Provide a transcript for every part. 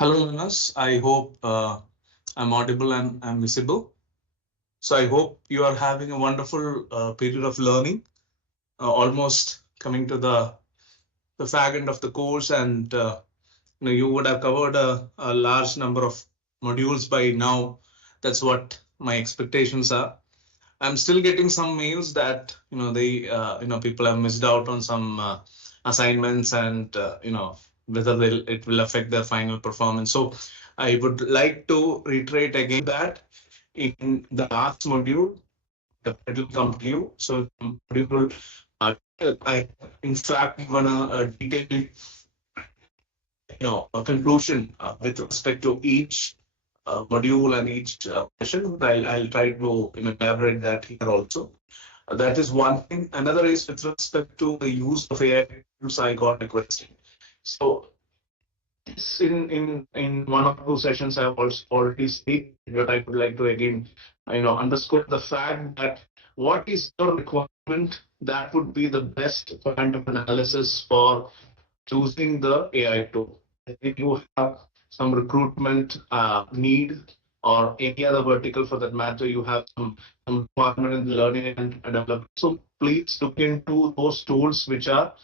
Hello, learners. I hope I'm audible and I'm visible. So I hope you are having a wonderful period of learning, almost coming to the fag end of the course, and you would have covered a large number of modules by now. That's what my expectations are. I'm still getting some mails that they people have missed out on some assignments and whether it will affect their final performance. So I would like to reiterate again that in the last module, it will come to you. So module, I in fact given a detailed a conclusion with respect to each module and each session. I'll try to elaborate that here also. That is one thing. Another is with respect to the use of AI tools. I got a question. So in one or two sessions, I've also already stated that I would like to again, underscore the fact that what is your requirement that would be the best kind of analysis for choosing the AI tool. If you have some recruitment need or any other vertical for that matter, you have some requirement in the learning and development. So please look into those tools which are,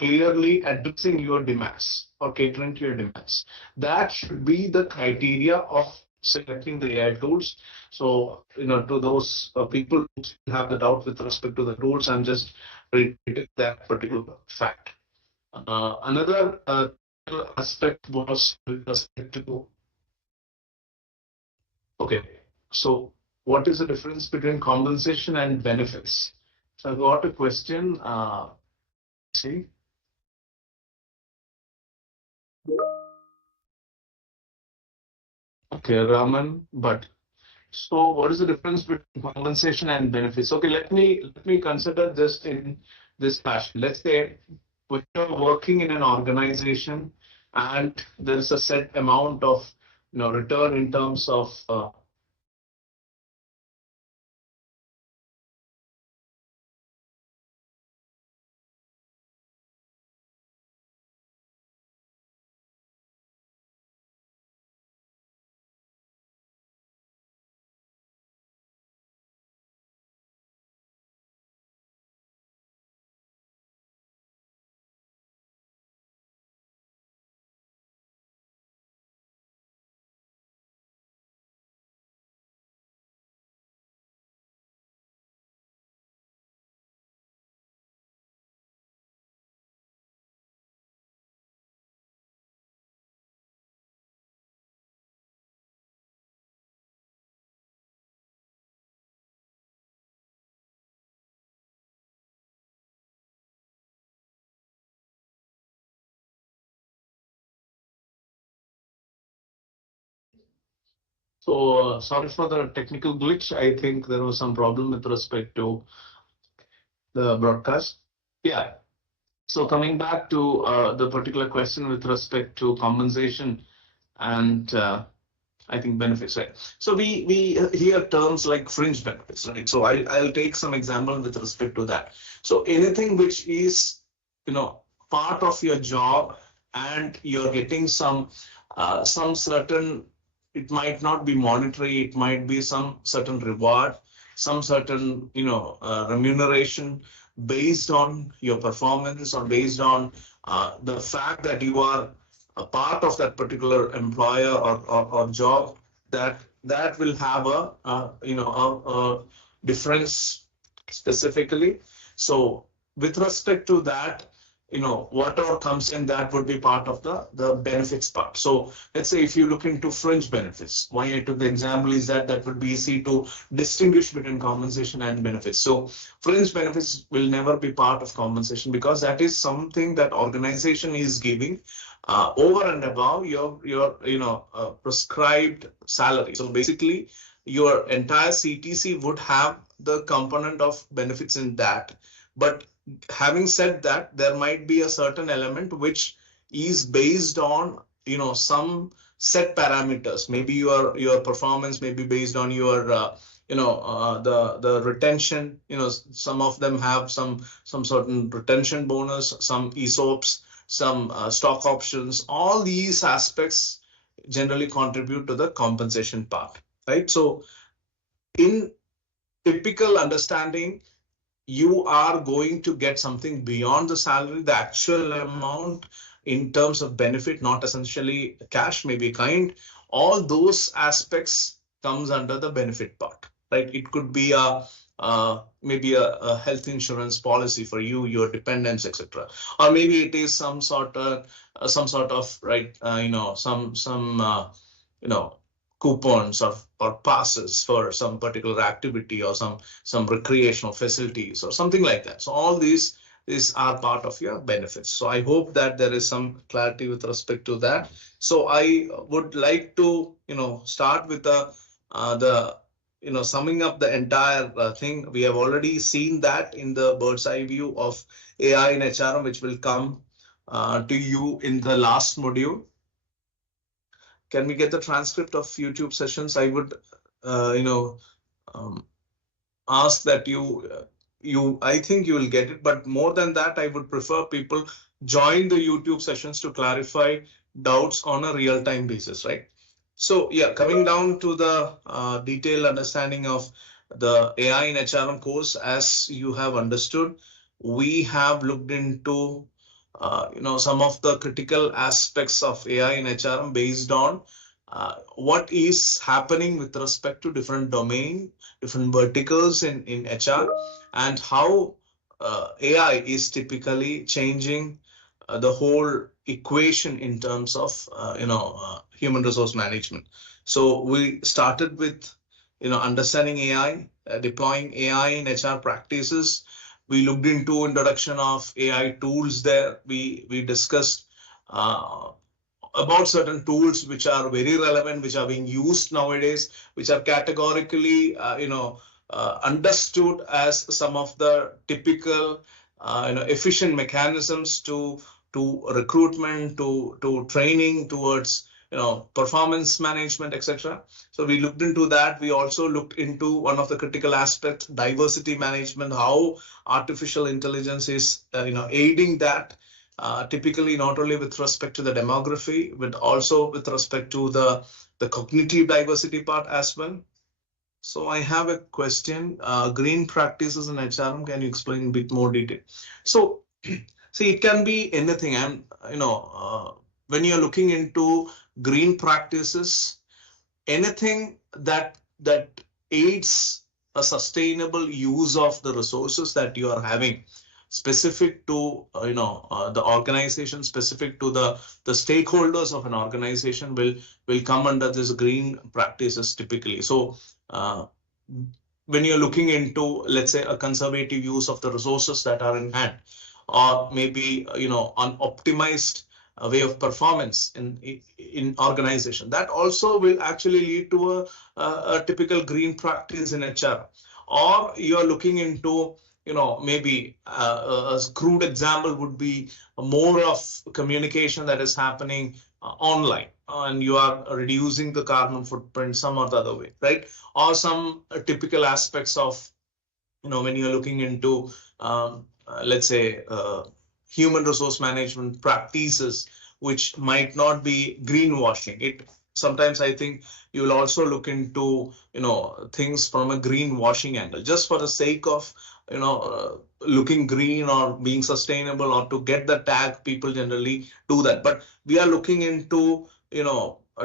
clearly addressing your demands or catering to your demands. That should be the criteria of selecting the AI tools. So, to those people who have the doubt with respect to the tools, I'm just repeating that particular fact. Another aspect was with respect to, okay, so what is the difference between compensation and benefits? So I got a question. See, okay, Raman, but so what is the difference between compensation and benefits? Okay, let me consider this in this fashion. Let's say when you're working in an organization and there is a set amount of return in terms of so sorry for the technical glitch. I think there was some problem with respect to the broadcast. Yeah. So coming back to the particular question with respect to compensation and I think benefits, right? So we hear terms like fringe benefits, right? So I'll take some example with respect to that. So anything which is part of your job and you're getting some certain, it might not be monetary, it might be some certain reward, some certain remuneration based on your performance or based on the fact that you are a part of that particular employer or job, that will have a difference specifically. So with respect to that, whatever comes in, that would be part of the benefits part. So let's say if you look into fringe benefits, why I took the example is that would be easy to distinguish between compensation and benefits. So fringe benefits will never be part of compensation because that is something that organization is giving over and above your prescribed salary. So basically your entire CTC would have the component of benefits in that. But having said that, there might be a certain element which is based on some set parameters. Maybe your performance may be based on your the retention. Some of them have some certain retention bonus, some ESOPs, some stock options. All these aspects generally contribute to the compensation part, right? So in typical understanding, you are going to get something beyond the salary, the actual amount in terms of benefit, not essentially cash, maybe kind. All those aspects comes under the benefit part, right? It could be maybe a health insurance policy for you, your dependents, etc. Or maybe it is some sort of right, you know, coupons or passes for some particular activity or some recreational facilities or something like that. So all these are part of your benefits. So I hope that there is some clarity with respect to that. So I would like to, start with the summing up the entire thing. We have already seen that in the bird's eye view of AI in HRM, which will come to you in the last module. Can we get the transcript of YouTube sessions? I would, ask that I think you will get it, but more than that, I would prefer people join the YouTube sessions to clarify doubts on a real-time basis, right? So yeah, coming down to the detailed understanding of the AI in HRM course, as you have understood, we have looked into some of the critical aspects of AI in HRM based on what is happening with respect to different domain, different verticals in HR, and how AI is typically changing the whole equation in terms of human resource management. So we started with understanding AI, deploying AI in HR practices. We looked into introduction of AI tools there. We discussed about certain tools which are very relevant, which are being used nowadays, which are categorically understood as some of the typical efficient mechanisms to recruitment, to training, towards performance management, etc. So we looked into that. We also looked into one of the critical aspects, diversity management, how artificial intelligence is aiding that, typically not only with respect to the demography, but also with respect to the cognitive diversity part as well. So I have a question. Green practices in HRM, can you explain in a bit more detail? So see, it can be anything. And when you're looking into green practices, anything that aids a sustainable use of the resources that you are having, specific to the organization, specific to the stakeholders of an organization, will come under this green practices typically. So when you're looking into, let's say, a conservative use of the resources that are in hand, or maybe an optimized way of performance in organization, that also will actually lead to a typical green practice in HR. Or you're looking into maybe a crude example would be more of communication that is happening online, and you are reducing the carbon footprint some or the other way, right? Or some typical aspects of when you're looking into let's say human resource management practices, which might not be greenwashing. Sometimes I think you will also look into things from a greenwashing angle, just for the sake of looking green or being sustainable, or to get the tag. People generally do that, but we are looking into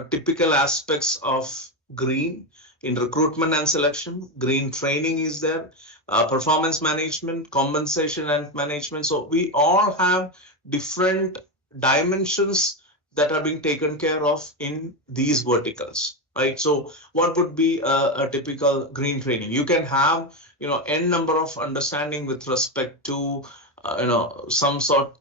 typical aspects of green in recruitment and selection. Green training is there, performance management, compensation and management. So we all have different dimensions that are being taken care of in these verticals, right? So what would be a typical green training? You can have n number of understanding with respect to some sort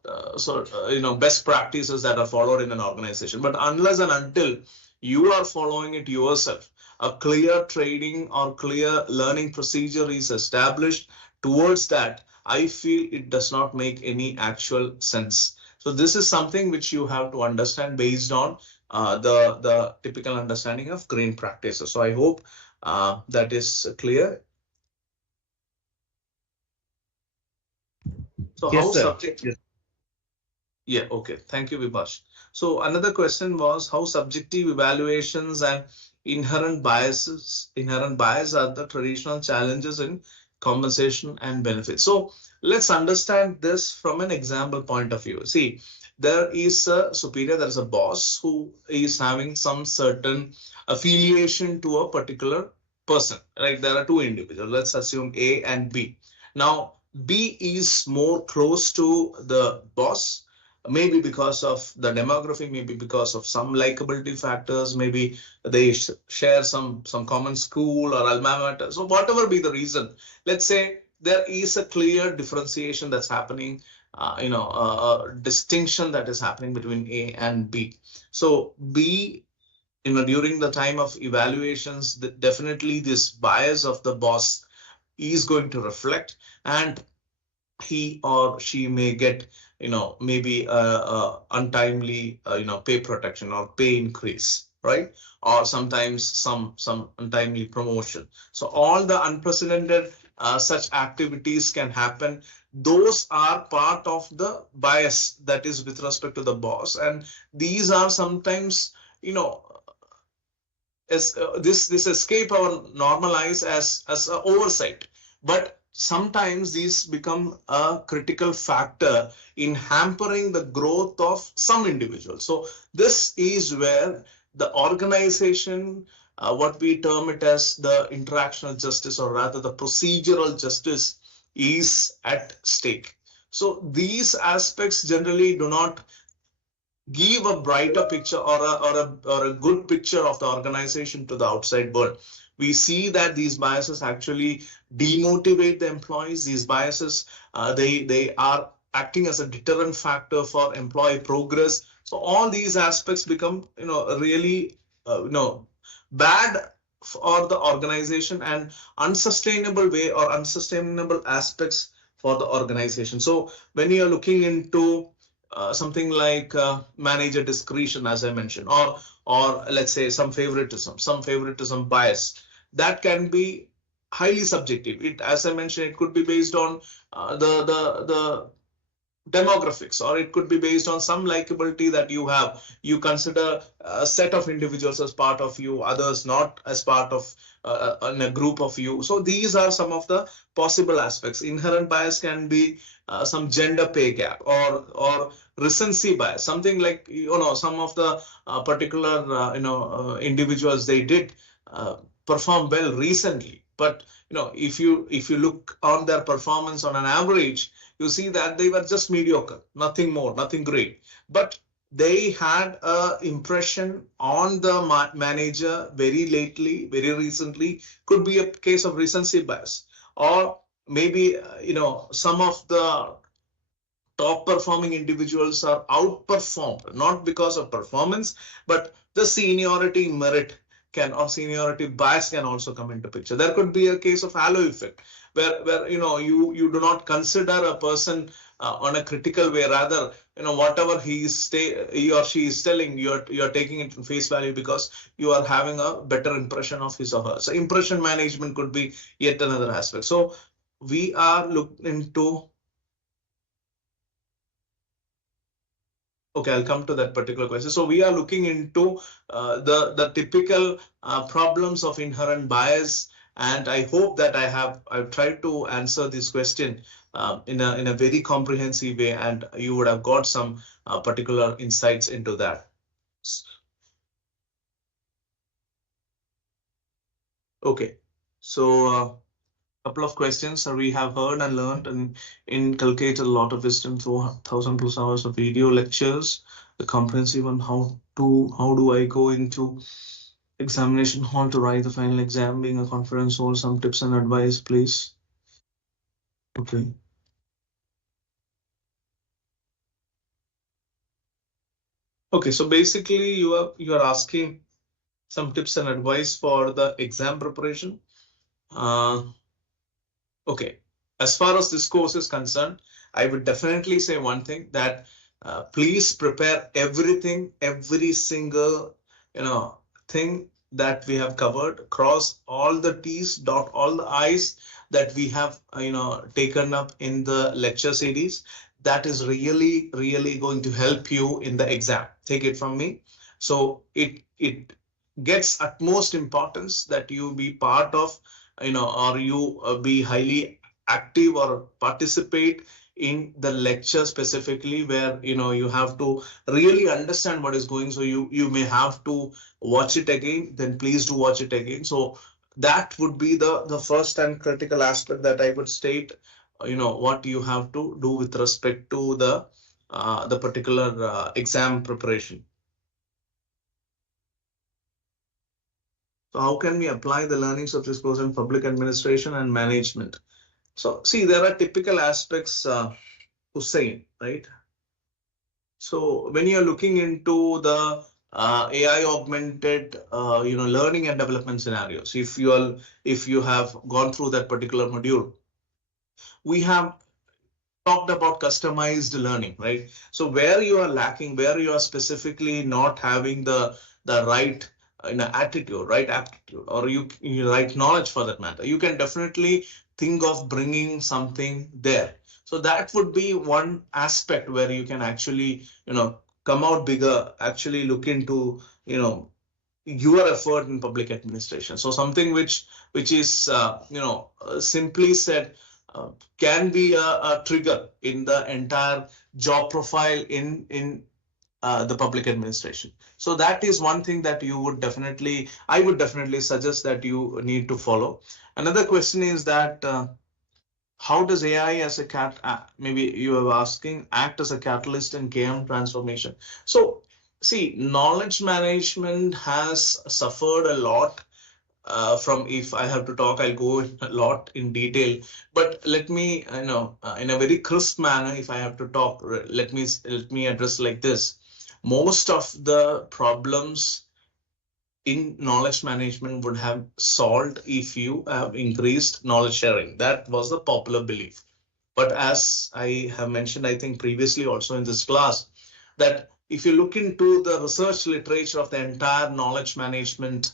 best practices that are followed in an organization, but unless and until you are following it yourself, a clear training or clear learning procedure is established towards that, I feel it does not make any actual sense. So this is something which you have to understand based on the typical understanding of green practices. So I hope that is clear. So yes, how sir. subject? Yes. Yeah, okay. Thank you, Vipash. So another question was how subjective evaluations and inherent bias are the traditional challenges in compensation and benefits. So let's understand this from an example point of view. See, there is a superior, there is a boss who is having some certain affiliation to a particular person. Like there are two individuals. Let's assume A and B. Now, B is more close to the boss, maybe because of the demography, maybe because of some likability factors, maybe they share some common school or alma mater. So whatever be the reason, let's say there is a clear differentiation that's happening, a distinction that is happening between A and B. So B, during the time of evaluations, definitely this bias of the boss is going to reflect, and he or she may get, maybe untimely, pay protection or pay increase, right? Or sometimes some untimely promotion. So all the unprecedented such activities can happen. Those are part of the bias that is with respect to the boss, and these are sometimes, as this escape or normalize as a oversight, but sometimes these become a critical factor in hampering the growth of some individuals. So this is where the organization, what we term it as the interactional justice, or rather the procedural justice, is at stake. So these aspects generally do not give a brighter picture or a good picture of the organization to the outside world. We see that these biases actually demotivate the employees. These biases, they are acting as a deterrent factor for employee progress. So all these aspects become, really, bad for the organization and unsustainable way or unsustainable aspects for the organization. So when you are looking into something like manager discretion, as I mentioned, or let's say some favoritism bias, that can be highly subjective. It, as I mentioned, it could be based on the demographics, or it could be based on some likability that you have. You consider a set of individuals as part of you, others not as part of in a group of you. So these are some of the possible aspects. Inherent bias can be some gender pay gap, or recency bias, something like, some of the particular individuals, they did perform well recently, but if you look on their performance on an average, you see that they were just mediocre, nothing more, nothing great. But they had a impression on the manager very lately, very recently. Could be a case of recency bias, or maybe some of the top performing individuals are outperformed, not because of performance, but the seniority merit can, or seniority bias can also come into picture. There could be a case of halo effect, where you do not consider a person on a critical way. Rather, whatever he or she is telling, you're taking it in face value because you are having a better impression of his or her. So impression management could be yet another aspect. So we are looking into, okay, I'll come to that particular question. So we are looking into the typical problems of inherent bias, and I hope that I've tried to answer this question in a very comprehensive way, and you would have got some particular insights into that. Okay, so couple of questions. So we have heard and learned and inculcated a lot of wisdom through 1,000+ hours of video lectures. The comprehensive on how do I go into examination hall to write the final exam, being a conference hall. Some tips and advice, please. Okay. Okay, so basically you are asking some tips and advice for the exam preparation. Okay, as far as this course is concerned, I would definitely say one thing, that please prepare everything, every single thing that we have covered, cross all the T's, dot all the I's that we have taken up in the lecture series. that is really, really going to help you in the exam. Take it from me. So it gets utmost importance that you be part of, or you be highly active or participate in the lecture specifically, where you have to really understand what is going. So you may have to watch it again. Then please do watch it again. So that would be the first and critical aspect that I would state. What you have to do with respect to the particular exam preparation. So how can we apply the learnings of this course in public administration and management? So see, there are typical aspects, Hussein, right? So when you're looking into the AI augmented, learning and development scenarios, if you have gone through that particular module, we have talked about customized learning, right? So where you are lacking, where you are specifically not having the right attitude, right aptitude, or you right knowledge for that matter, you can definitely think of bringing something there. So that would be one aspect where you can actually come out bigger, actually look into your effort in public administration. So something which is simply said, can be a trigger in the entire job profile in the public administration. So that is one thing that I would definitely suggest that you need to follow. Another question is that how does AI as maybe you are asking, act as a catalyst in KM transformation? So see, knowledge management has suffered a lot from, if I have to talk, I'll go a lot in detail, but let me, in a very crisp manner, if I have to talk, let me address like this. Most of the problems in knowledge management would have solved if you have increased knowledge sharing. That was the popular belief. But as I have mentioned, I think previously also in this class, that if you look into the research literature of the entire knowledge management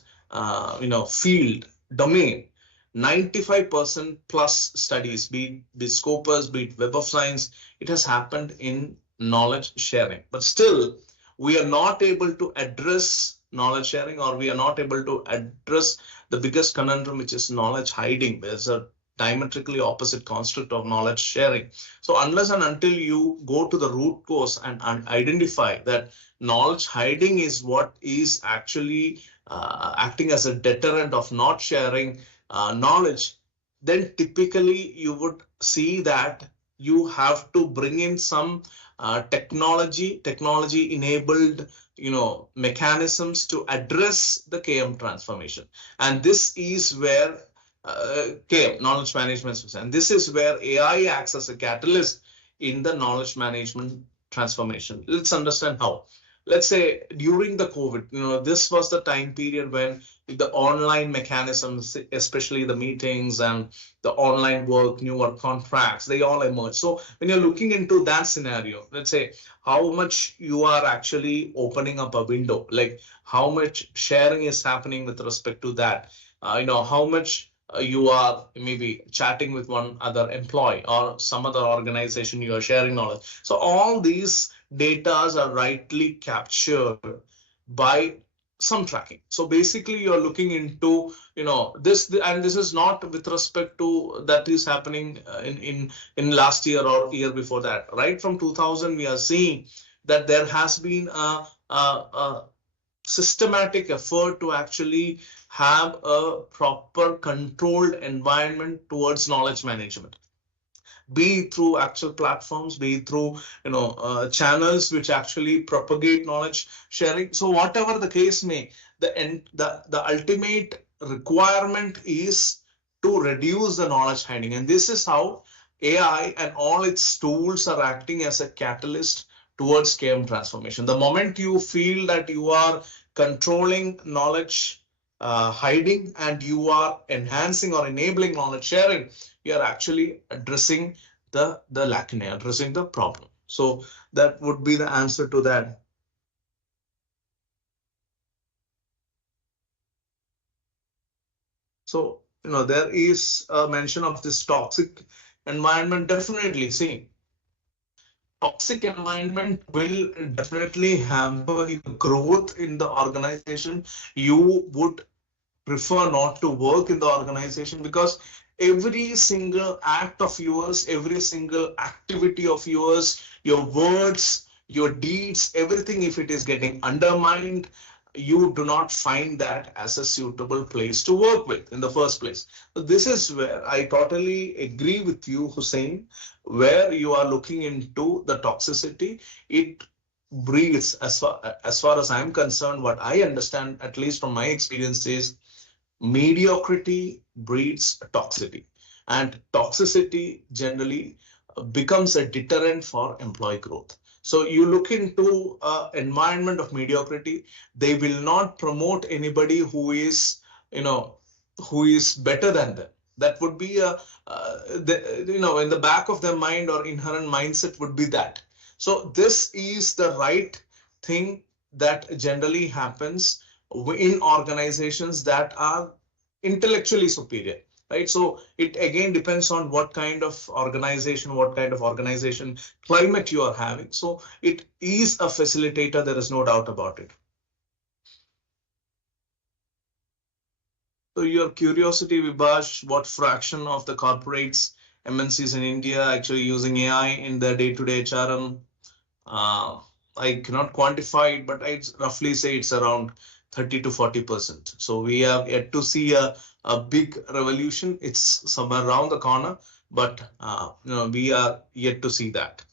field domain, 95% plus studies, be it Scopus, be it Web of Science, it has happened in knowledge sharing. But still, we are not able to address knowledge sharing, or we are not able to address the biggest conundrum, which is knowledge hiding. There's a diametrically opposite construct of knowledge sharing. So unless and until you go to the root cause and identify that knowledge hiding is what is actually acting as a deterrent of not sharing knowledge, then typically you would see that you have to bring in some technology enabled mechanisms to address the KM transformation. And this is where KM, knowledge management, and this is where AI acts as a catalyst in the knowledge management transformation. Let's understand how. Let's say during the COVID, this was the time period when the online mechanisms, especially the meetings and the online work, newer contracts, they all emerged. So when you're looking into that scenario, let's say how much you are actually opening up a window, like how much sharing is happening with respect to that, how much you are maybe chatting with one other employee or some other organization, you are sharing knowledge. So all these data are rightly captured by some tracking. So basically you're looking into this, and this is not with respect to that is happening in last year or year before that. Right from 2000 we are seeing that there has been a systematic effort to actually have a proper controlled environment towards knowledge management, be it through actual platforms, be it through channels which actually propagate knowledge sharing. So whatever the case may, the ultimate requirement is to reduce the knowledge hiding, and this is how AI and all its tools are acting as a catalyst towards KM transformation. The moment you feel that you are controlling knowledge hiding and you are enhancing or enabling knowledge sharing, you are actually addressing the lacunae, addressing the problem. So that would be the answer to that. So, there is a mention of this toxic environment. Definitely, see, toxic environment will definitely hamper your growth in the organization. You would prefer not to work in the organization because every single act of yours, every single activity of yours, your words, your deeds, everything, if it is getting undermined, you do not find that as a suitable place to work with in the first place. So this is where I totally agree with you, Hussein, where you are looking into the toxicity. It breeds, as far as I'm concerned, what I understand, at least from my experience, is mediocrity breeds toxicity, and toxicity generally becomes a deterrent for employee growth. So you look into an environment of mediocrity, they will not promote anybody who is, who is better than them. That would be in the back of their mind or inherent mindset would be that. So this is the right thing that generally happens in organizations that are intellectually superior, right? So it again depends on what kind of organization climate you are having. So it is a facilitator, there is no doubt about it. So your curiosity, Vibhash, what fraction of the corporates, MNCs in India actually using AI in their day-to-day HRM? I cannot quantify it, but I'd roughly say it's around 30 to 40%. So we have yet to see a big revolution. It's somewhere around the corner, but we are yet to see that.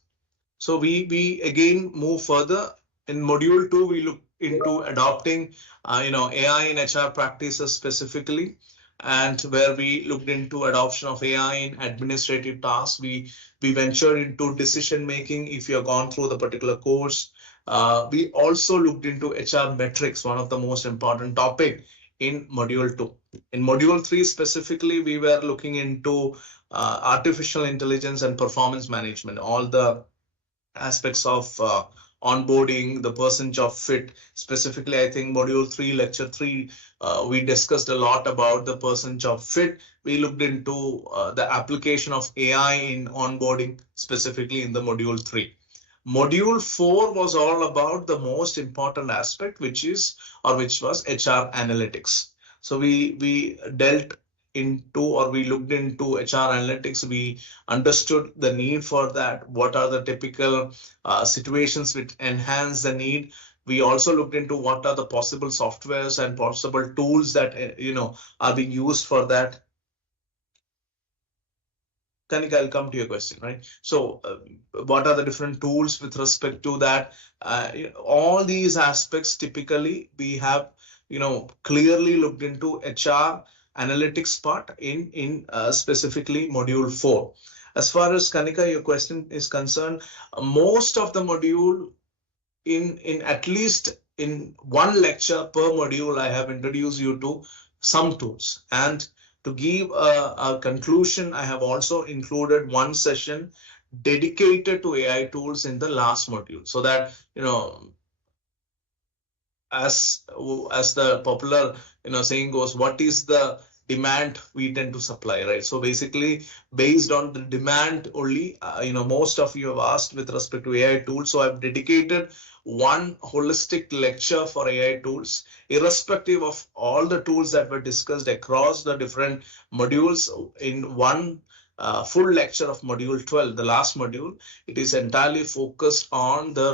So we again move further. In module 2, we look into adopting AI in HR practices specifically, and where we looked into adoption of AI in administrative tasks. We ventured into decision making if you have gone through the particular course. We also looked into HR metrics, one of the most important topic in module 2. In module 3 specifically, we were looking into artificial intelligence and performance management, all the aspects of onboarding, the person job fit. Specifically, I think module 3, lecture 3, we discussed a lot about the person job fit. We looked into the application of AI in onboarding, specifically in the module 3. Module 4 was all about the most important aspect, which was HR analytics. So we dealt into, or we looked into HR analytics. We understood the need for that. What are the typical situations which enhance the need? We also looked into what are the possible softwares and possible tools that are being used for that. Kanika, I'll come to your question, right? So what are the different tools with respect to that? All these aspects, typically, we have, clearly looked into HR analytics part in specifically module 4. As far as Kanika, your question is concerned, most of the module in at least in one lecture per module, I have introduced you to some tools. And to give a conclusion, I have also included one session dedicated to AI tools in the last module, so that, as the popular saying goes, what is the demand we tend to supply, right? So basically, based on the demand only, most of you have asked with respect to AI tools. So I've dedicated one holistic lecture for AI tools, irrespective of all the tools that were discussed across the different modules. In one full lecture of module 12, the last module, it is entirely focused on the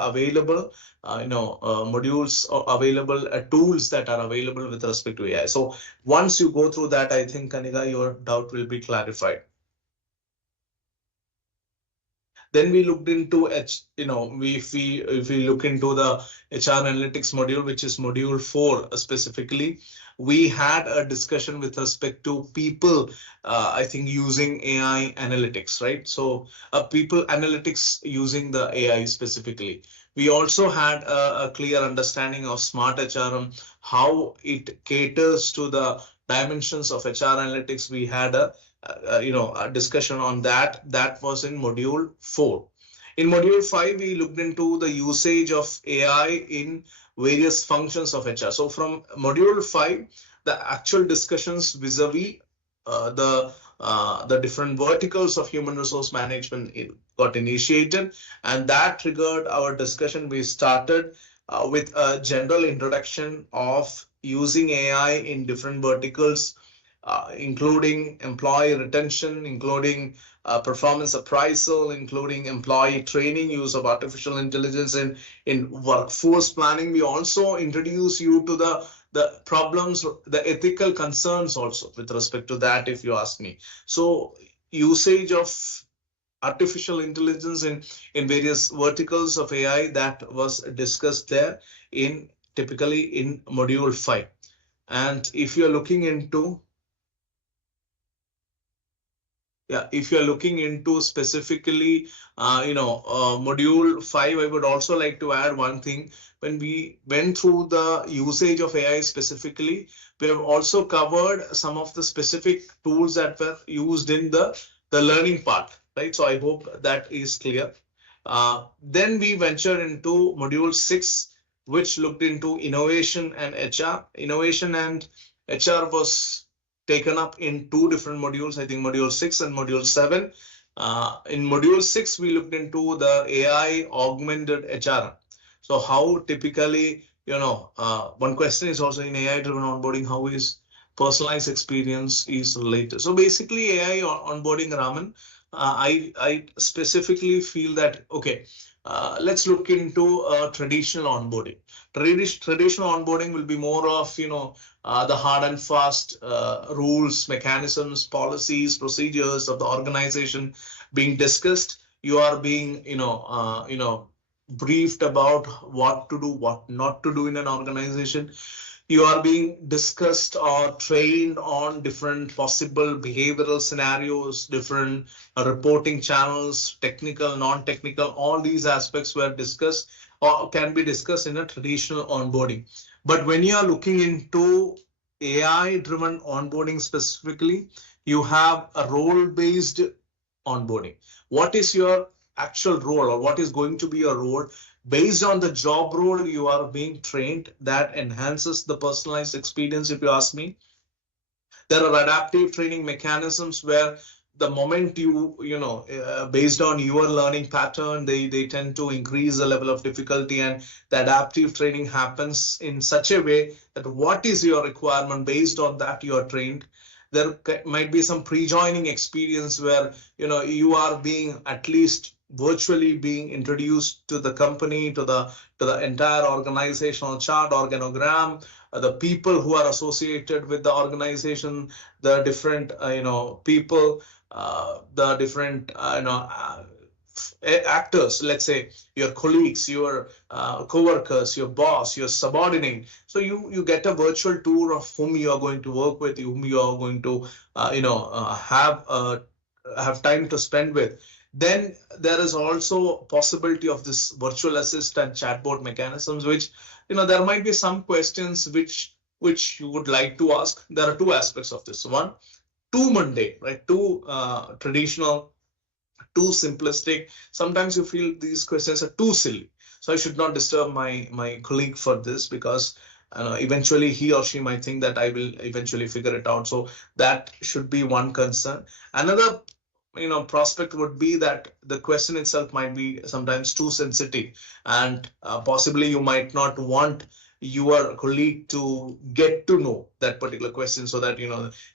available modules or available tools that are available with respect to AI. So once you go through that, I think, Kanika, your doubt will be clarified. Then we looked into if we look into the HR analytics module, which is module 4 specifically, we had a discussion with respect to people, I think, using AI analytics, right? So people analytics using the AI specifically. We also had a clear understanding of smart HRM, how it caters to the dimensions of HR analytics. We had a discussion on that. That was in module 4. In module 5, we looked into the usage of AI in various functions of HR. So from module 5, the actual discussions vis-a-vis the different verticals of human resource management got initiated, and that triggered our discussion. We started with a general introduction of using AI in different verticals, including employee retention, including performance appraisal, including employee training, use of artificial intelligence in workforce planning. We also introduce you to the problems, the ethical concerns also with respect to that, if you ask me. So usage of artificial intelligence in various verticals of AI, that was discussed there in typically in module 5. And if you're looking into if you're looking into specifically, module 5, I would also like to add one thing. When we went through the usage of AI specifically, we have also covered some of the specific tools that were used in the learning part, right? So I hope that is clear. Then we ventured into module 6, which looked into innovation and HR. Innovation and HR was taken up in 2 different modules, I think module 6 and module 7. In module 6, we looked into the AI augmented HRM. So how typically, one question is also in AI driven onboarding, how is personalized experience is related. So basically AI onboarding, Raman, I specifically feel that, okay, let's look into traditional onboarding. Traditional onboarding will be more of, the hard and fast rules, mechanisms, policies, procedures of the organization being discussed. You are being, briefed about what to do, what not to do in an organization. You are being discussed or trained on different possible behavioral scenarios, different reporting channels, technical, non-technical, all these aspects were discussed or can be discussed in a traditional onboarding. But when you are looking into AI-driven onboarding specifically, you have a role-based onboarding. What is your actual role, or what is going to be your role? Based on the job role, you are being trained. That enhances the personalized experience, if you ask me. There are adaptive training mechanisms where the moment based on your learning pattern, they tend to increase the level of difficulty, and the adaptive training happens in such a way that what is your requirement, based on that you are trained. There might be some pre-joining experience where you are being at least virtually being introduced to the company, to the entire organizational chart, organogram, the people who are associated with the organization, the different people, the different actors, let's say your colleagues, your co-workers, your boss, your subordinate. So you get a virtual tour of whom you are going to work with, whom you are going to have time to spend with. Then there is also possibility of this virtual assistant chatbot mechanisms, which there might be some questions which you would like to ask. There are 2 aspects of this. One, too mundane, right? Too traditional, too simplistic. Sometimes you feel these questions are too silly. So I should not disturb my colleague for this, because eventually he or she might think that I will eventually figure it out. So that should be one concern. Another prospect would be that the question itself might be sometimes too sensitive, and possibly you might not want your colleague to get to know that particular question, so that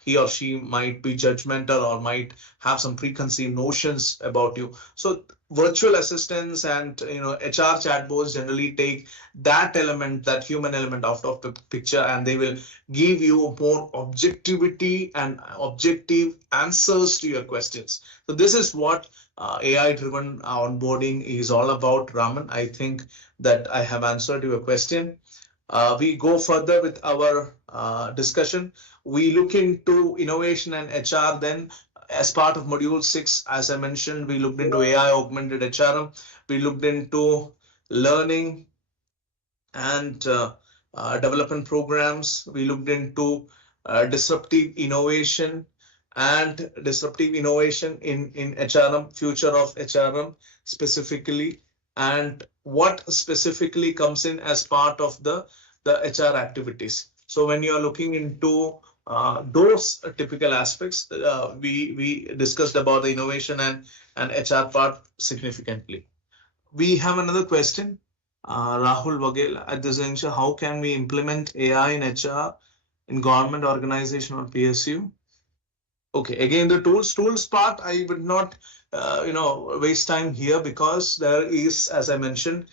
he or she might be judgmental or might have some preconceived notions about you. So virtual assistants and HR chatbots generally take that element, that human element, out of the picture, and they will give you more objectivity and objective answers to your questions. So this is what AI driven onboarding is all about, Raman. I think that I have answered your question. We go further with our discussion. We look into innovation and HR. Then, as part of module 6, as I mentioned, we looked into AI augmented HRM. We looked into learning and development programs. We looked into disruptive innovation and disruptive innovation in HRM, future of HRM specifically, and what specifically comes in as part of the HR activities. So when you are looking into those typical aspects, we discussed about the innovation and HR part significantly. We have another question. Rahul Vagel at this juncture, how can we implement AI in HR in government organization or PSU? Okay, again, the tools part, I would not, waste time here, because there is, as I mentioned,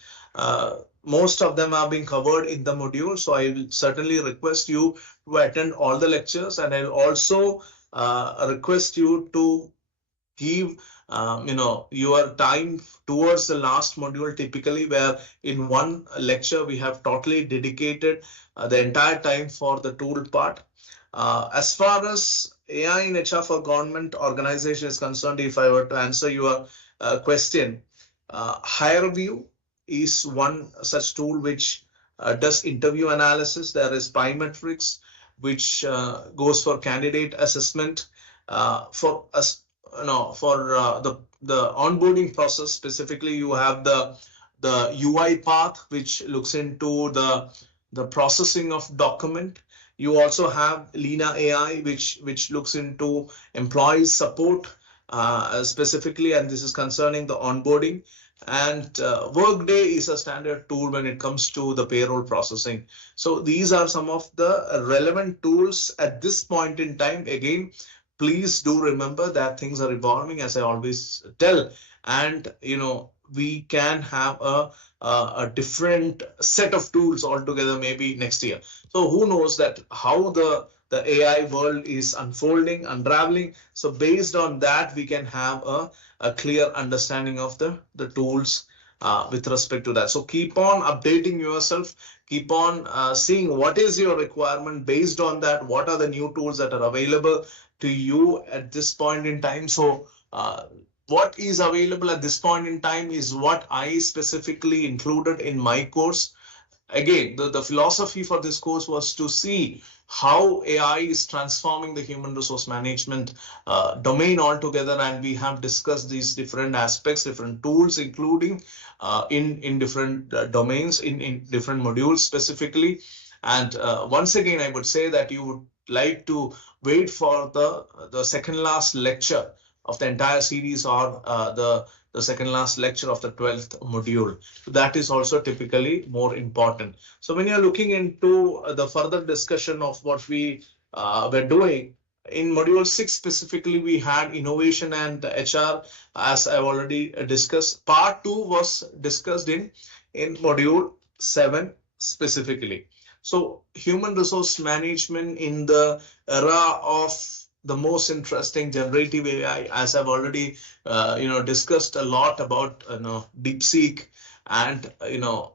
most of them are being covered in the module. So I will certainly request you to attend all the lectures, and I'll also request you to give your time towards the last module, typically, where in one lecture we have totally dedicated the entire time for the tool part. As far as AI in HR for government organization is concerned, if I were to answer your question, HireView is one such tool which does interview analysis. There is Pymetrics, which goes for candidate assessment. For us, the onboarding process specifically, you have the UI path, which looks into the processing of document. You also have Lena AI, which looks into employee support specifically, and this is concerning the onboarding. And Workday is a standard tool when it comes to the payroll processing. So these are some of the relevant tools at this point in time. Again, please do remember that things are evolving, as I always tell, and we can have a different set of tools altogether maybe next year. So who knows that how the AI world is unfolding, unraveling. So based on that, we can have a clear understanding of the tools with respect to that. So keep on updating yourself, keep on seeing what is your requirement. Based on that, what are the new tools that are available to you at this point in time. So what is available at this point in time is what I specifically included in my course. Again, the philosophy for this course was to see how AI is transforming the human resource management domain altogether, and we have discussed these different aspects, different tools, including in different domains, in different modules specifically. And once again, I would say that you would like to wait for the second last lecture of the entire series, or the second last lecture of the 12th module. So that is also typically more important. So when you're looking into the further discussion of what we were doing, in module 6 specifically, we had innovation and HR, as I've already discussed. Part 2 was discussed in module 7 specifically. So human resource management in the era of the most interesting generative AI, as I've already discussed a lot about DeepSeek and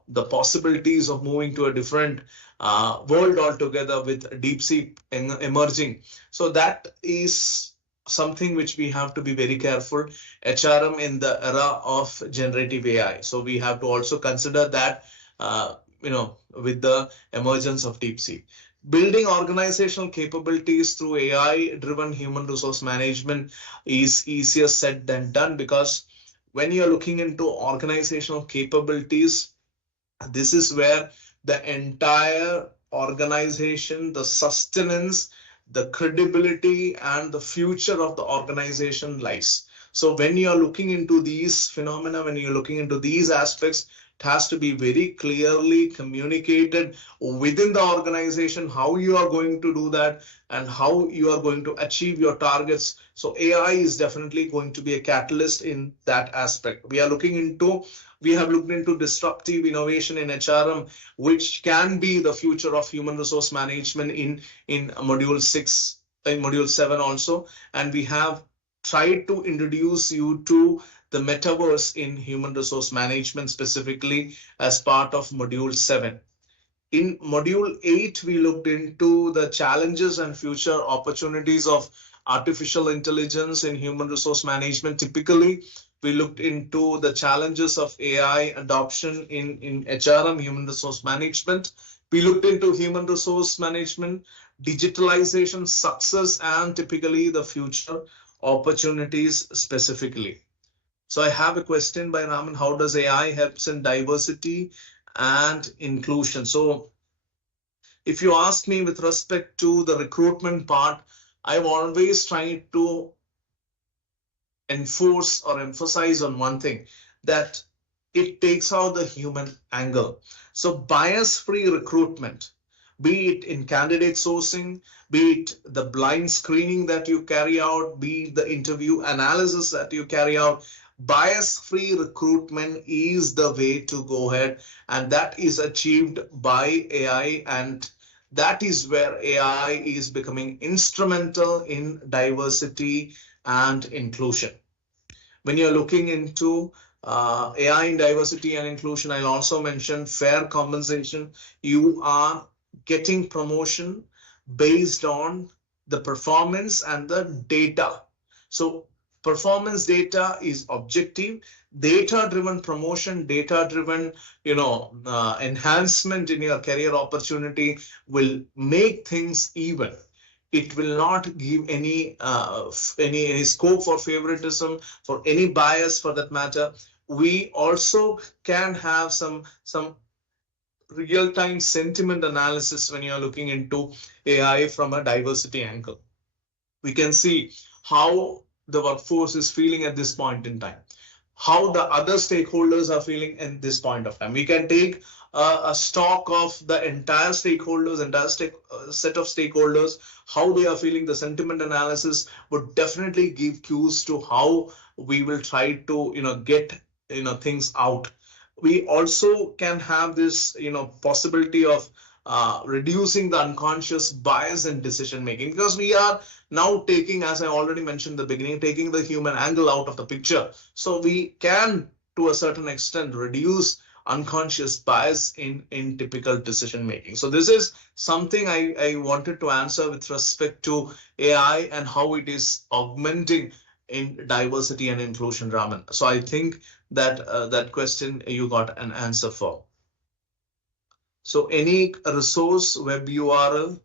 the possibilities of moving to a different world altogether with DeepSeek emerging. So that is something which we have to be very careful. HRM in the era of generative AI. So we have to also consider that with the emergence of DeepSeek. Building organizational capabilities through AI-driven human resource management is easier said than done, because when you're looking into organizational capabilities, this is where the entire organization, the sustenance, the credibility, and the future of the organization lies. So when you're looking into these phenomena, when you're looking into these aspects, it has to be very clearly communicated within the organization how you are going to do that and how you are going to achieve your targets. So AI is definitely going to be a catalyst in that aspect. We have looked into disruptive innovation in HRM, which can be the future of human resource management in module 6, in module 7 also. And we have tried to introduce you to the metaverse in human resource management, specifically as part of module 7. In module 8, we looked into the challenges and future opportunities of artificial intelligence in human resource management. Typically, we looked into the challenges of AI adoption in HRM, human resource management. We looked into human resource management, digitalization, success, and typically the future opportunities specifically. So I have a question by Raman. How does AI helps in diversity and inclusion? So if you ask me with respect to the recruitment part, I've always tried to enforce or emphasize on one thing, that it takes out the human angle. So bias-free recruitment, be it in candidate sourcing, be it the blind screening that you carry out, be it the interview analysis that you carry out, bias-free recruitment is the way to go ahead, and that is achieved by AI, and that is where AI is becoming instrumental in diversity and inclusion. When you're looking into AI in diversity and inclusion, I'll also mention fair compensation. You are getting promotion based on the performance and the data. So performance data is objective, data-driven promotion, data-driven, enhancement in your career opportunity will make things even. It will not give any scope for favoritism, for any bias for that matter. We also can have some real-time sentiment analysis when you're looking into AI from a diversity angle. We can see how the workforce is feeling at this point in time, how the other stakeholders are feeling in this point of time. We can take a stock of the entire stakeholders, set of stakeholders, how they are feeling. The sentiment analysis would definitely give cues to how we will try to get things out. We also can have this possibility of reducing the unconscious bias in decision making, because we are now taking, as I already mentioned in the beginning, taking the human angle out of the picture. So we can, to a certain extent, reduce unconscious bias in typical decision making. So this is something I wanted to answer with respect to AI and how it is augmenting in diversity and inclusion, Raman. So I think that that question you got an answer for. So any resource, web URL,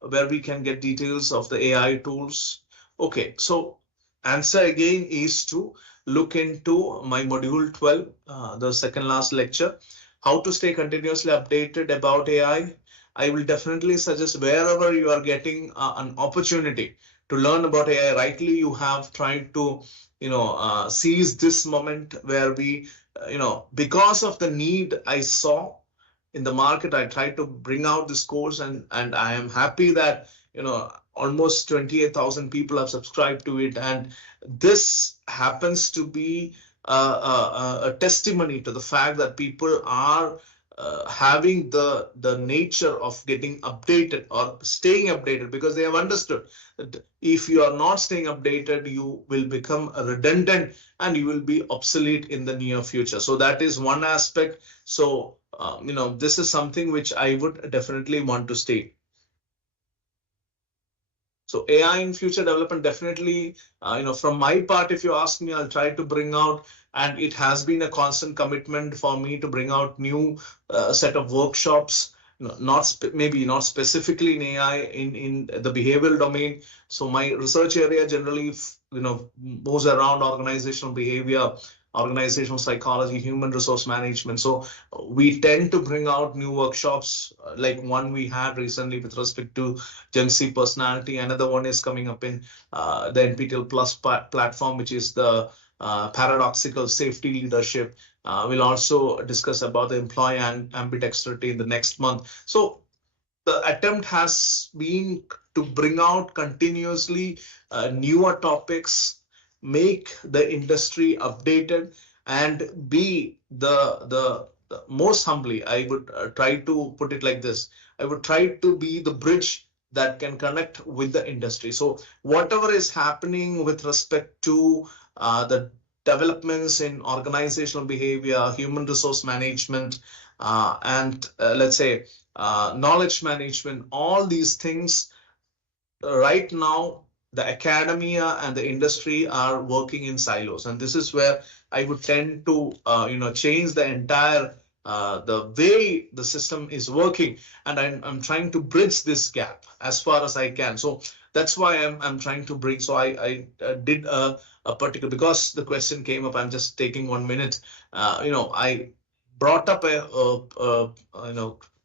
where we can get details of the AI tools? Okay, so answer again is to look into my module 12, the second last lecture, how to stay continuously updated about AI. I will definitely suggest wherever you are getting an opportunity to learn about AI rightly, you have tried to seize this moment where we, because of the need I saw in the market, I tried to bring out this course, and I am happy that almost 28,000 people have subscribed to it, and this happens to be a testimony to the fact that people are having the nature of getting updated or staying updated, because they have understood that if you are not staying updated, you will become redundant and you will be obsolete in the near future. So that is one aspect. So this is something which I would definitely want to state. So AI in future development, definitely, from my part, if you ask me, I'll try to bring out, and it has been a constant commitment for me to bring out new set of workshops, maybe not specifically in AI, in the behavioral domain. So my research area generally, moves around organizational behavior, organizational psychology, human resource management. So we tend to bring out new workshops, like one we had recently with respect to Gen Z personality. Another one is coming up in the NPTEL Plus platform, which is the paradoxical safety leadership. We'll also discuss about the employee and ambidexterity in the next month. So the attempt has been to bring out continuously newer topics, make the industry updated, and be the most humbly, I would try to put it like this, I would try to be the bridge that can connect with the industry. So whatever is happening with respect to the developments in organizational behavior, human resource management, and let's say knowledge management, all these things right now, the academia and the industry are working in silos, and this is where I would tend to change the entire the way the system is working, and I'm trying to bridge this gap as far as I can. So that's why I'm trying to bring. So I did a particular, because the question came up, I'm just taking 1 minute. I brought up a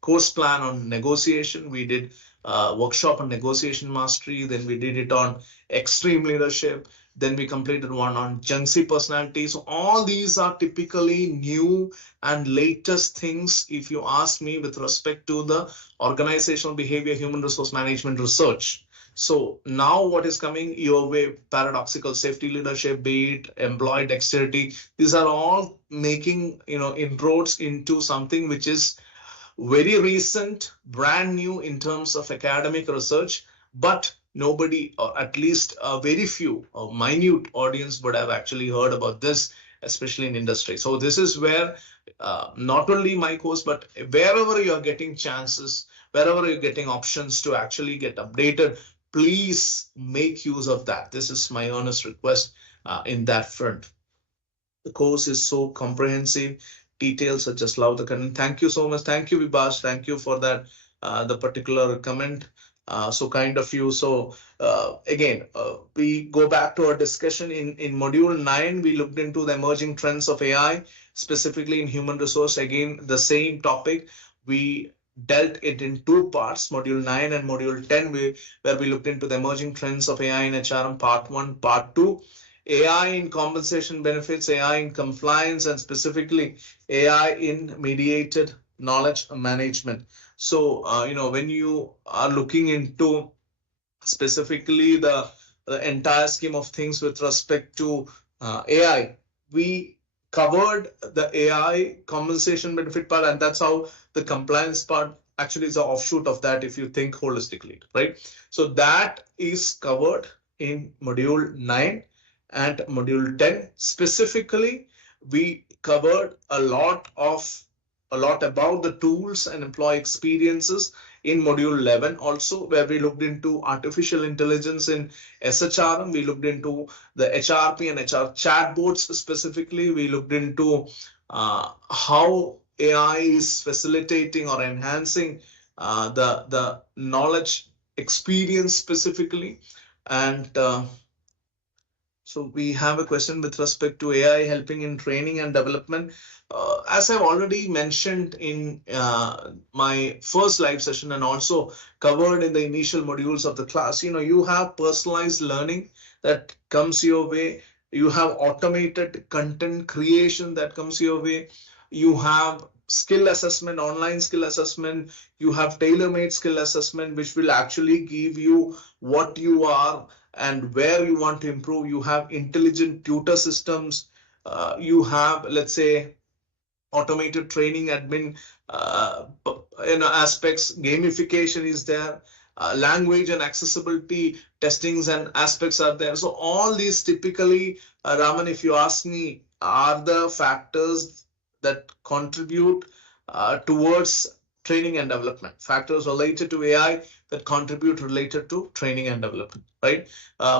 course plan on negotiation. We did a workshop on negotiation mastery. Then we did it on extreme leadership. Then we completed one on Junxi personality. So all these are typically new and latest things, if you ask me, with respect to the organizational behavior, human resource management research. So now what is coming your way, paradoxical safety leadership, be it employee dexterity, these are all making inroads into something which is very recent, brand new in terms of academic research, but nobody, or at least a very few, a minute audience would have actually heard about this, especially in industry. So this is where not only my course, but wherever you're getting chances, wherever you're getting options to actually get updated, please make use of that. This is my earnest request in that front. The course is so comprehensive. Details are just love the content. Thank you so much. Thank you, Vibhash. Thank you for that, the particular comment. So kind of you. So again, we go back to our discussion in module 9. We looked into the emerging trends of AI, specifically in human resource. Again, the same topic. We dealt it in 2 parts, module 9 and module 10, where we looked into the emerging trends of AI in HRM, part 1, part 2. AI in compensation benefits, AI in compliance, and specifically AI in mediated knowledge management. So, when you are looking into specifically the entire scheme of things with respect to AI, we covered the AI compensation benefit part, and that's how the compliance part actually is an offshoot of that if you think holistically, right? So that is covered in module 9 and module 10. Specifically, we covered a lot about the tools and employee experiences in module 11 also, where we looked into artificial intelligence in SHRM. We looked into the HRP and HR chatbots. Specifically, we looked into how AI is facilitating or enhancing the knowledge experience specifically. And so we have a question with respect to AI helping in training and development. As I've already mentioned in my first live session and also covered in the initial modules of the class, you have personalized learning that comes your way. You have automated content creation that comes your way. You have skill assessment, online skill assessment. You have tailor-made skill assessment, which will actually give you what you are and where you want to improve. You have intelligent tutor systems. You have, let's say, automated training admin aspects. Gamification is there. Language and accessibility testings and aspects are there. So all these typically, Raman, if you ask me, are the factors that contribute towards training and development. Factors related to AI that contribute related to training and development, right?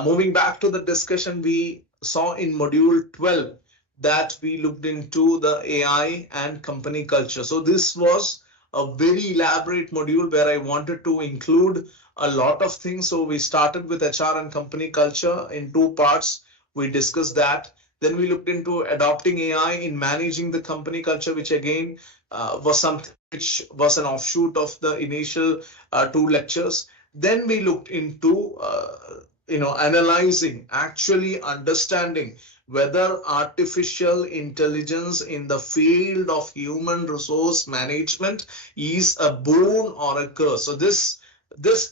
Moving back to the discussion we saw in module 12, that we looked into the AI and company culture. So this was a very elaborate module where I wanted to include a lot of things. So we started with HR and company culture in 2 parts. We discussed that. Then we looked into adopting AI in managing the company culture, which again was something which was an offshoot of the initial 2 lectures. Then we looked into analyzing, actually understanding whether artificial intelligence in the field of human resource management is a boon or a curse. So this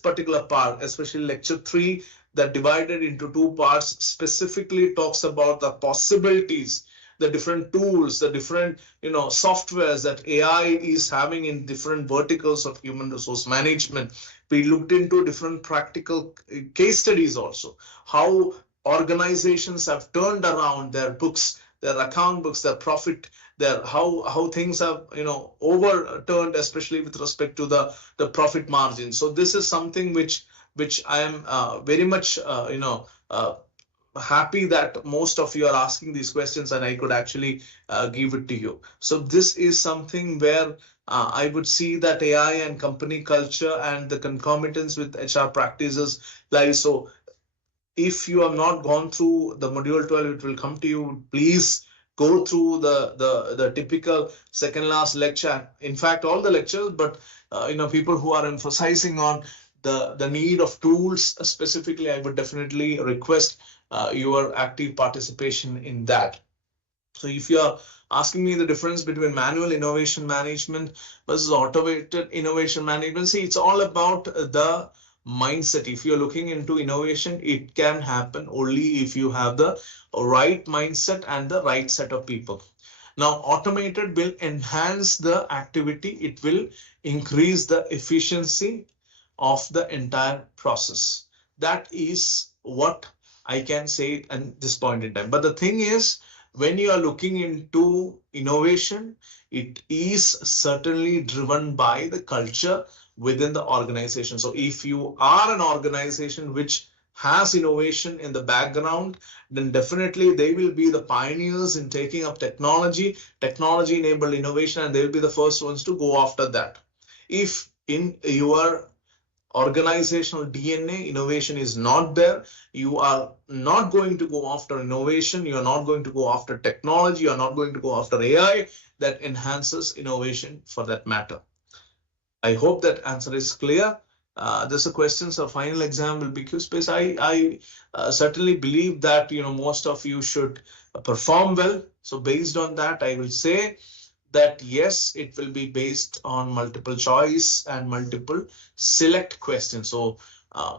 particular part, especially lecture 3, that divided into 2 parts, specifically talks about the possibilities, the different tools, the different softwares that AI is having in different verticals of human resource management. We looked into different practical case studies also, how organizations have turned around their books, their account books, their profit, how things have overturned, especially with respect to the profit margin. So this is something which I am very much happy that most of you are asking these questions, and I could actually give it to you. So this is something where I would see that AI and company culture and the concomitance with HR practices lies. So if you have not gone through the module 12, it will come to you. Please go through the typical second last lecture, in fact all the lectures, but people who are emphasizing on the need of tools specifically, I would definitely request your active participation in that. So if you are asking me the difference between manual innovation management versus automated innovation management, see, it's all about the mindset. If you're looking into innovation, it can happen only if you have the right mindset and the right set of people. Now, automated will enhance the activity. It will increase the efficiency of the entire process. That is what I can say at this point in time. But the thing is, when you are looking into innovation, it is certainly driven by the culture within the organization. So if you are an organization which has innovation in the background, then definitely they will be the pioneers in taking up technology enabled innovation, and they will be the first ones to go after that. If in your organizational DNA, innovation is not there, you are not going to go after innovation, you are not going to go after technology, you are not going to go after AI that enhances innovation for that matter. I hope that answer is clear. There's a question, so final exam will be Q-based. I certainly believe that most of you should perform well. So based on that, I will say that yes, it will be based on multiple choice and multiple select questions. So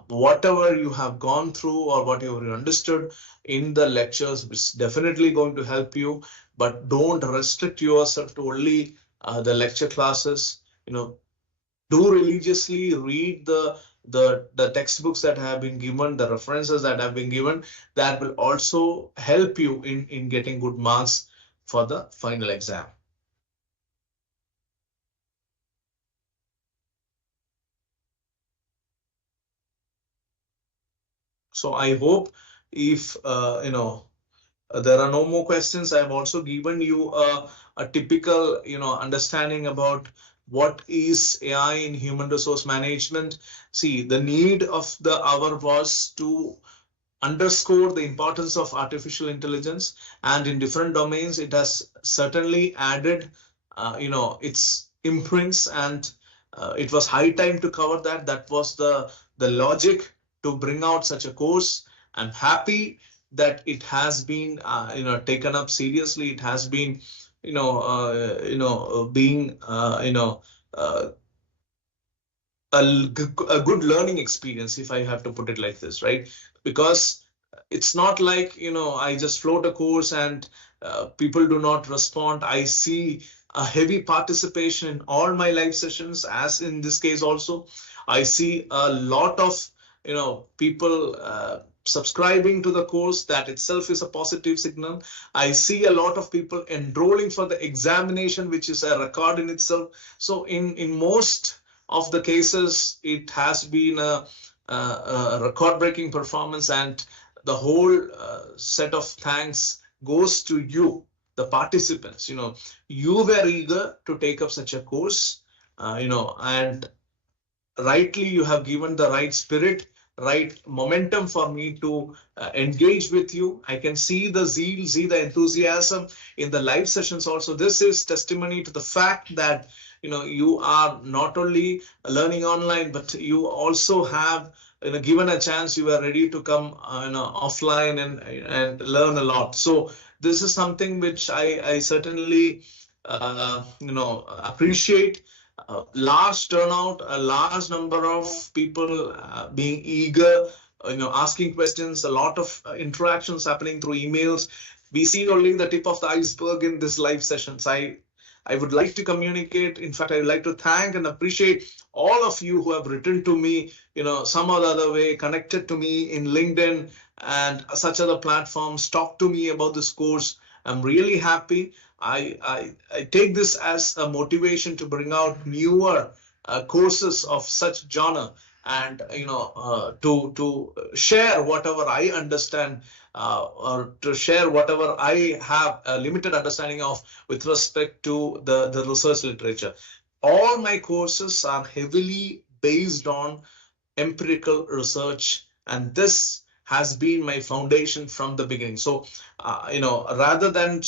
whatever you have gone through or whatever you understood in the lectures is definitely going to help you, but don't restrict yourself to only the lecture classes. Do religiously read the textbooks that have been given, the references that have been given. That will also help you in getting good marks for the final exam. So I hope if there are no more questions, I have also given you a typical understanding about what is AI in human resource management. See, the need of the hour was to underscore the importance of artificial intelligence, and in different domains it has certainly added its imprints, and it was high time to cover that. That was the logic to bring out such a course. I'm happy that it has been taken up seriously. It has been being a good learning experience, if I have to put it like this, right? Because it's not like I just float a course and people do not respond. I see a heavy participation in all my live sessions, as in this case also. I see a lot of people subscribing to the course. That itself is a positive signal. I see a lot of people enrolling for the examination, which is a record in itself. So in most of the cases, it has been a record-breaking performance, and the whole set of thanks goes to you, the participants. You were eager to take up such a course, and rightly you have given the right spirit, right momentum for me to engage with you. I can see the zeal, see the enthusiasm in the live sessions also. This is testimony to the fact that you are not only learning online, but you also have given a chance. You are ready to come offline and learn a lot. So this is something which I certainly appreciate. Large turnout, a large number of people being eager, asking questions, a lot of interactions happening through emails. We see only the tip of the iceberg in this live sessions. I would like to communicate. In fact, I would like to thank and appreciate all of you who have written to me, some or the other way, connected to me in LinkedIn and such other platforms, talk to me about this course. I'm really happy. I take this as a motivation to bring out newer courses of such genre, and to share whatever I understand, or to share whatever I have a limited understanding of with respect to the research literature. All my courses are heavily based on empirical research, and this has been my foundation from the beginning. So rather than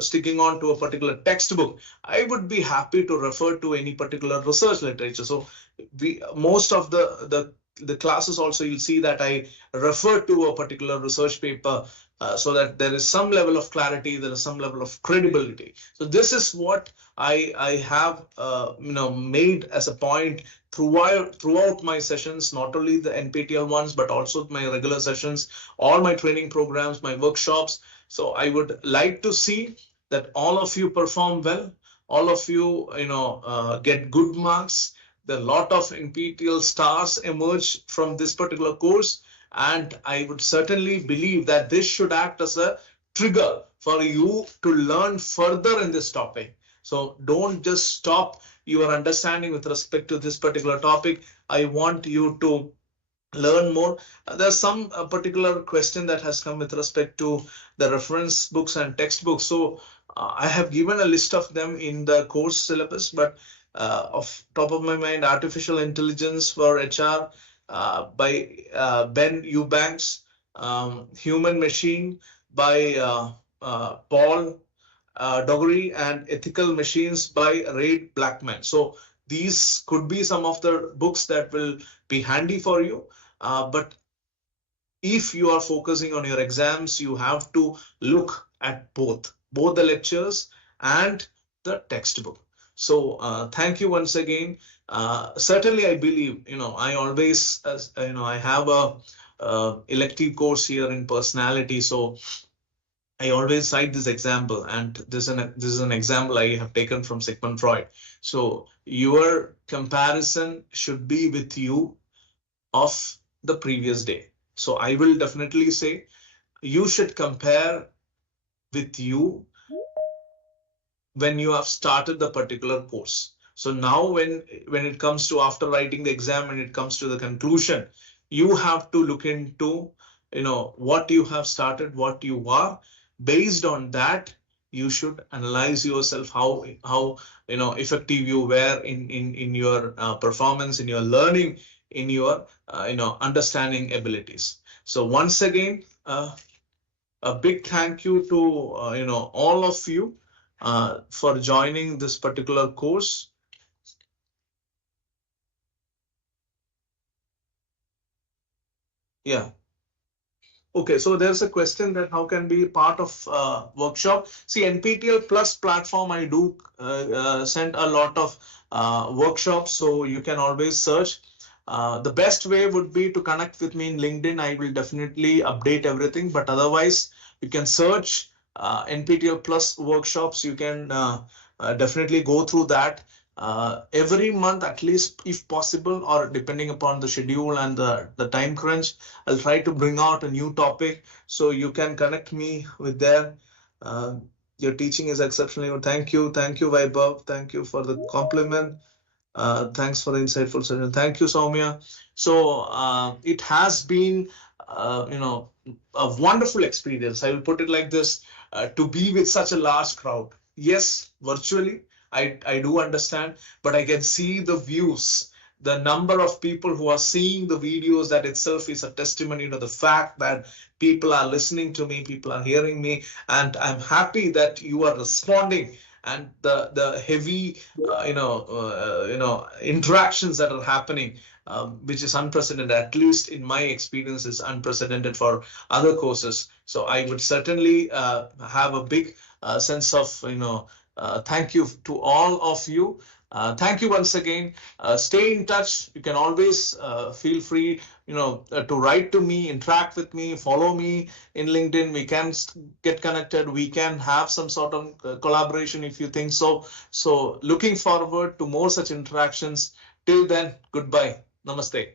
sticking on to a particular textbook, I would be happy to refer to any particular research literature. So most of the classes also, you'll see that I refer to a particular research paper, so that there is some level of clarity, there is some level of credibility. So this is what I have made as a point throughout my sessions, not only the NPTEL ones, but also my regular sessions, all my training programs, my workshops. So I would like to see that all of you perform well, all of you, get good marks. The lot of NPTEL stars emerge from this particular course, and I would certainly believe that this should act as a trigger for you to learn further in this topic. So don't just stop your understanding with respect to this particular topic. I want you to learn more. There's some particular question that has come with respect to the reference books and textbooks. So I have given a list of them in the course syllabus, but off top of my mind, Artificial Intelligence for HR by Ben Eubanks, Human Machine by Paul Dougherty, and Ethical Machines by Ray Blackman. So these could be some of the books that will be handy for you. But if you are focusing on your exams, you have to look at both the lectures and the textbook. So thank you once again. Certainly, I believe, I always, I have a elective course here in personality. So I always cite this example, and this is an example I have taken from Sigmund Freud. So your comparison should be with you of the previous day. So I will definitely say you should compare with you when you have started the particular course. So now when it comes to after writing the exam, when it comes to the conclusion, you have to look into what you have started, what you are. Based on that, you should analyze yourself, how effective you were in your performance, in your learning, in your understanding abilities. So once again, a big thank you to all of you for joining this particular course. Yeah. Okay, so there's a question that how can be part of workshop. See, NPTEL Plus platform, I do send a lot of workshops, so you can always search. The best way would be to connect with me in LinkedIn. I will definitely update everything, but otherwise you can search NPTEL Plus workshops. You can definitely go through that. Every month, at least, if possible, or depending upon the schedule and the time crunch, I'll try to bring out a new topic, so you can connect me with there. Your teaching is exceptionally good. Thank you, Vaibhav. Thank you for the compliment. Thanks for the insightful session. Thank you, Soumya. So it has been a wonderful experience. I will put it like this, to be with such a large crowd. Yes, virtually, I do understand, but I can see the views, the number of people who are seeing the videos. That itself is a testimony to the fact that people are listening to me, people are hearing me, and I'm happy that you are responding. And the heavy interactions that are happening, which is unprecedented, at least in my experience, is unprecedented for other courses. So I would certainly have a big sense of thank you to all of you. Thank you once again. Stay in touch. You can always feel free, to write to me, interact with me, follow me in LinkedIn. We can get connected. We can have some sort of collaboration if you think so. So looking forward to more such interactions. Till then, goodbye. Namaste.